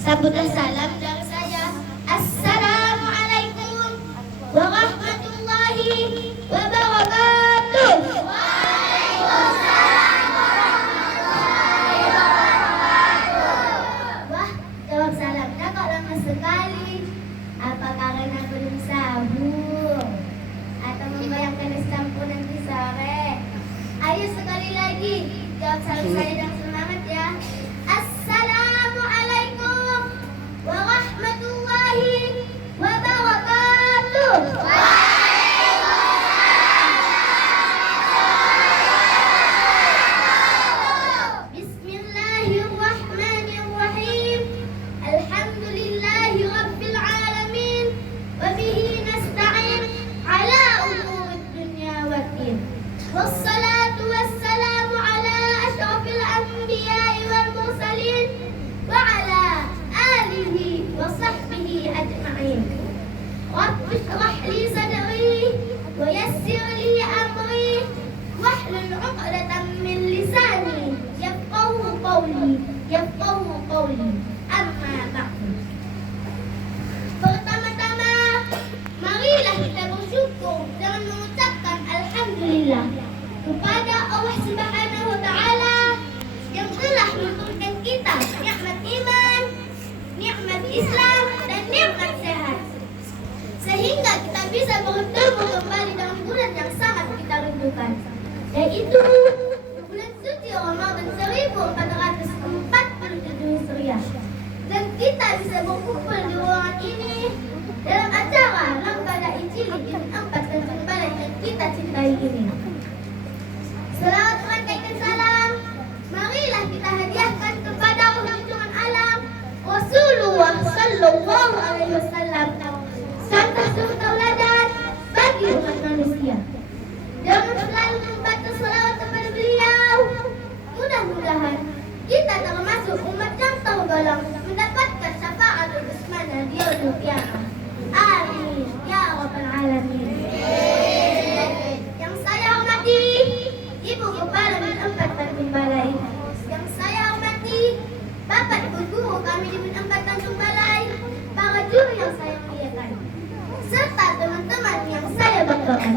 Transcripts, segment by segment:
Sambutlah salam dari saya. Assalamualaikum warahmatullahi wabarakatuh. Waalaikumsalam warahmatullahi wabarakatuh. Wah, jawab salamnya kok lama sekali. Apa karena belum sahur? Atau membayangkan sampo nanti sore? Ayo sekali lagi, jawab salam saya dan semangat ya. Assalamualaikum warahmatullahi wabarakatuh. Bismillahirrahmanirrahim. Alhamdulillahi rabbil alamin. Wabihi nasta'in ala umurid dunya waddin. Wassalatu wassalamu ala asyrafil anbiya'i wal mursalin wa ala alihi wa sahbihi ajma'in. Rabbi shrah li sadri wa yassir li amri wahlul 'uqdatam min lisani yafqahu qawli amma ba'du. Pertama-tama, marilah kita bersyukur dengan mengucapkan alhamdulillah kepada Allah Subhanahu wa taala yang telah memberikan kita nikmat iman, nikmat Islam dan nikmat sehat. Sehingga kita bisa bertemu kembali dalam bulan yang sangat kita rindukan, yaitu bulan suci Ramadan 1447 Hijriah. Dan kita bisa berkumpul di ruangan ini dalam acara Lembaga Injil Ibn Empat dan Gembala yang kita cintai ini. Selawat rangkaian salam, marilah kita hadiahkan kepada junjungan alam Rasulullah Sallallahu Alaihi Wasallam, contoh suri tauladan bagi umat manusia. Dengan selalu membaca selawat kepada beliau, mudah-mudahan kita termasuk umat yang tergolong mendapatkan syafaatul usmana di yaumil qiyamah. Amin ya rabbal alamin. Yang saya hormati Ibu Kepala Bin Empat Tanjung Balai, yang saya hormati Bapak Ibu Guru kami di Bin Empat Tanjung Balai, para juri yang saya muliakan, serta teman-teman yang saya banggakan.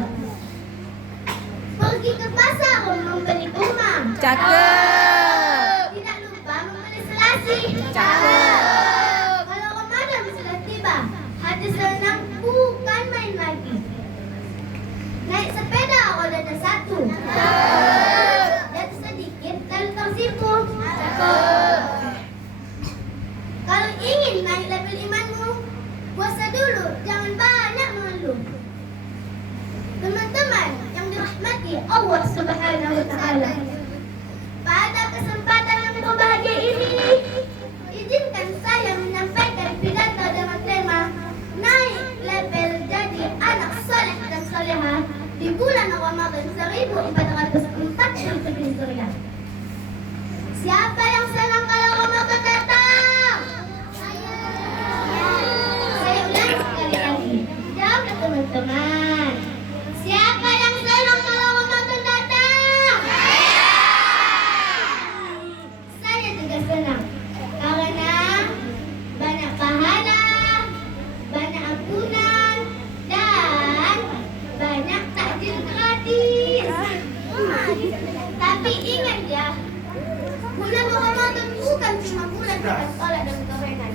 Pergi ke pasar membeli kurma. Cakep. Tidak lupa membeli selasi. Cakep. Kalau Ramadan sudah tiba, hati senang bukan main lagi. Naik sepeda rodanya satu. Jatuh sedikit lalu tersipu. Kalau ingin naik level imanmu, puasa dulu, jangan banyak mengeluh. Teman-teman yang dirahmati Allah Subhanahu wa taala, pada kesempatan yang berbahagia ini, izinkan saya menyampaikan pidato dengan tema naik level jadi anak soleh dan solehah di bulan Ramadan 1447 Hijriah. Siapa yang senang kalau Ramadan datang? Saya ulangi sekali lagi. Jawablah teman-teman. Siapa yang senang kalau Ramadan datang? Saya juga senang karena banyak pahala, banyak ampunan, dan banyak takjil gratis. Tapi ingat ya, bulan Ramadan bukan cuma bulan kita sholat dan kerengan.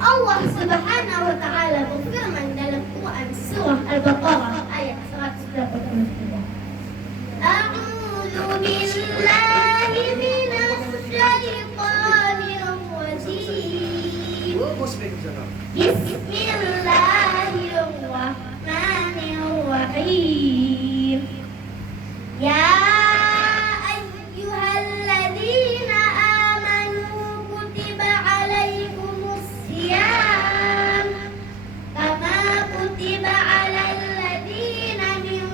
Allah Subhanahu wa taala berfirman dalam Quran surah Al-Baqarah ayat 183. A'udzu billahi minasy syaithanir rajim. Bismillahirrahmanirrahim. Ya ayyuhalladzina amanu kutiba alaikumus siyam kama kutiba alal ladzina min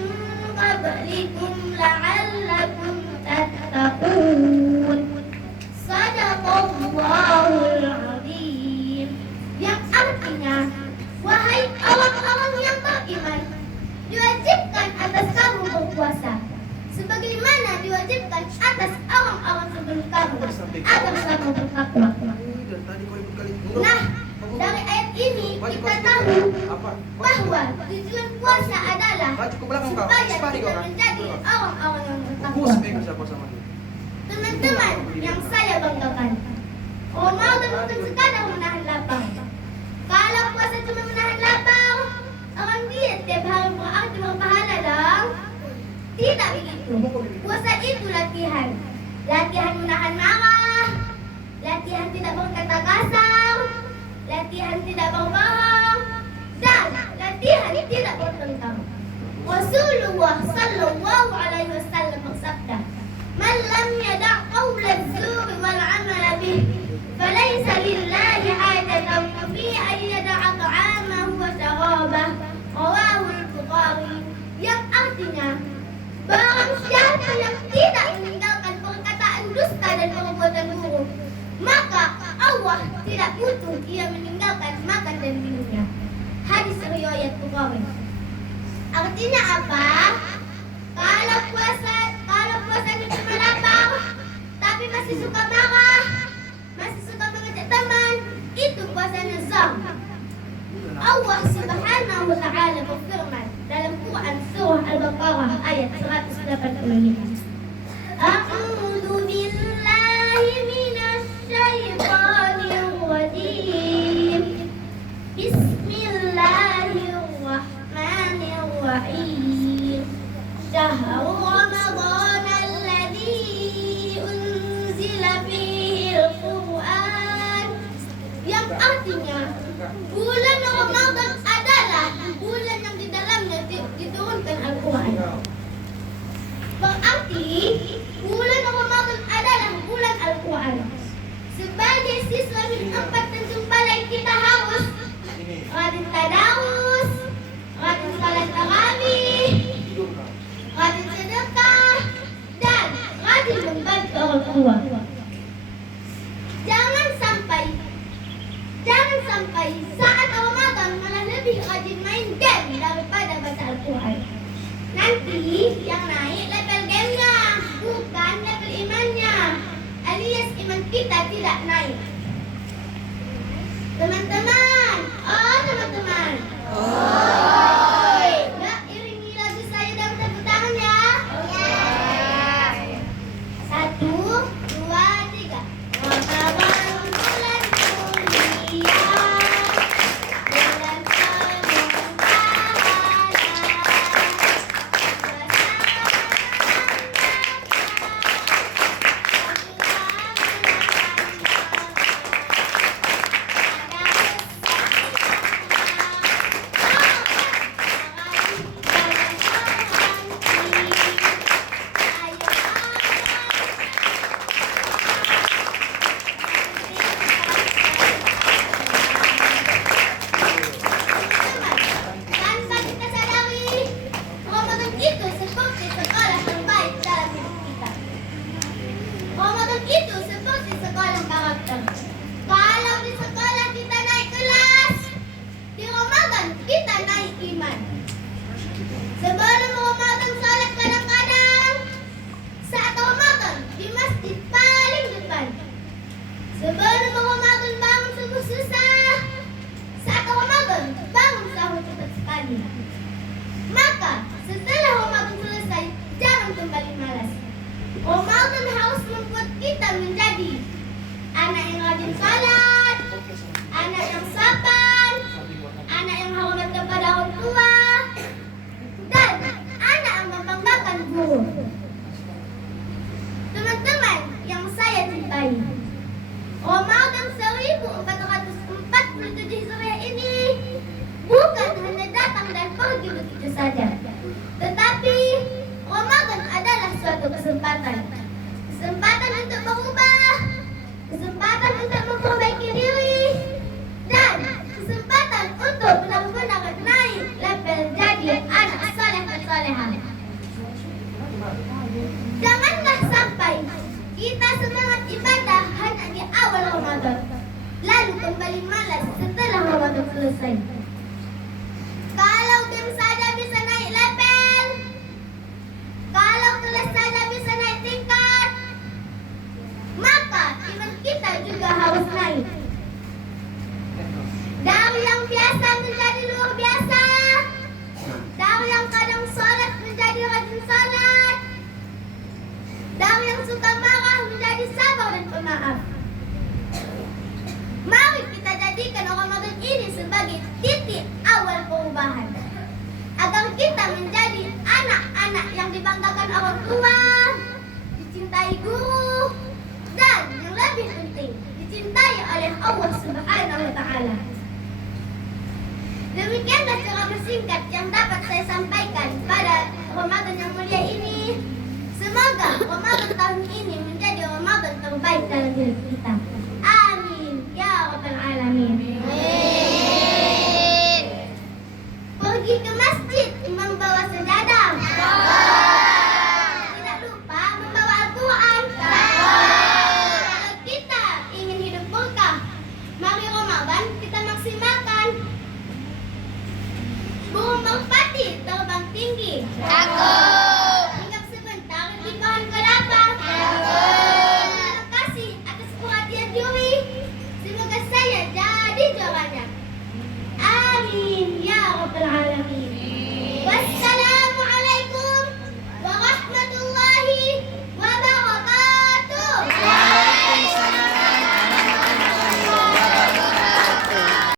qablikum la'allakum tattaqun. Shadaqallahul azim. Yang artinya, wahai orang-orang yang beriman, diwajibkan atas kamu berpuasa sebagaimana diwajibkan atas orang-orang sebelum kamu agar kamu bertakwa. Nah, dari ayat ini kita tahu bahwa tujuan puasa adalah supaya kita menjadi orang-orang yang bertakwa. Teman-teman yang saya banggakan, Ramadan bukan sekadar menahan lapar. Kalau puasa cuma menahan lapar, orang diet tiap hari berarti berpahala dong. Tidak begitu. Puasa itu latihan. Latihan menahan marah, latihan tidak berkata kasar, latihan tidak berbohong, dan latihan tidak bertengkar. Rasulullah sallallahu alaihi wasallam bersabda, "Man lam yada' qawla az-zur wal 'amala bih, falaysa lillahi hajatan fi an yada'a ta'amahu wa syarabahu." Rawahu al-Bukhari. Yang artinya, barang siapa yang tidak meninggalkan perkataan dusta dan perbuatan buruk, maka Allah tidak butuh ia meninggalkan makan dan minumnya. Hadis riwayat Bukhari. Artinya apa? Kalau puasa itu cuma lapar, tapi masih suka marah, masih suka mengajak teman, itu puasanya zam. Allah Subhanahu wa taala berfirman dalam Quran surah Al-Baqarah ayat 185. A'udzu billahi minasy syaithanir rajim. Bismillahirrahmanirrahim. Syahrul Ramadan alladzi unzila fihi al-Qur'an. Yang artinya, bulan Ramadan adalah bulan yang di dalamnya diturunkan Al-Quran. Berarti bulan Ramadan adalah bulan Al-Quran. Sebagai siswa min 4 Tanjung Balai, kita harus rajin tadarus, rajin salat tarawih, rajin sedekah, dan rajin membantu orang tua. Jangan sampai saat Ramadan malah lebih rajin main game daripada baca Al-Quran. Nanti yang naik level gamenya, bukan level imannya, alias iman kita tidak naik. Teman-teman, ya, iringi lagu saya dan tepuk tangan ya. 1, 2, 3. Ramadan bulan mulia, bulan penuh tanpa kita sadari, Ramadan itu seperti sekolah terbaik dalam hidup kita. Ramadan itu seperti sekolah karakter. Kalau di sekolah kita naik kelas, di Ramadan kita naik iman. Sebelum Ramadan salat kadang-kadang, saat Ramadan di masjid paling depan. Sebelum Ramadan bangun subuh susah, saat Ramadan bangun sahur cepat sekali. Maka setelah Ramadan selesai, jangan kembali malas. Ramadan harus membuat kita menjadi anak yang rajin salat, anak yang sabar, anak yang hormat kepada orang tua, dan anak yang membanggakan guru. Teman-teman yang saya cintai, Ramadan 1447 Hijriah ini bukan hanya datang dan pergi begitu saja, tetapi Ramadan adalah suatu kesempatan untuk berubah, kesempatan untuk memperbaiki diri, dan kesempatan untuk benar-benar naik level jadi anak saleh dan salehah. Janganlah sampai kita semangat ibadah hanya di awal Ramadan, lalu kembali malas setelah Ramadan selesai. Kalau game saja bisa naik level, kalau kelas saja bisa naik tingkat, maka iman kita juga harus naik. menjadi sabar dan pemaaf. Mari kita jadikan Ramadan ini sebagai titik awal perubahan, agar kita menjadi anak-anak yang dibanggakan orang tua, dicintai guru, dan yang lebih penting, dicintai oleh Allah Subhanahu wa Ta'ala. Demikianlah ceramah singkat yang dapat saya sampaikan pada Ramadan yang mulia ini. Semoga Ramadan tahun ini menjadi Ramadan terbaik dalam hidup kita. Amin ya rabbal alamin. Pergi ke masjid membawa sejadah. Tidak lupa membawa Al-Quran. Kalau kita ingin hidup berkah, mari Ramadan kita maksimalkan. Burung merpati terbang tinggi. Takut.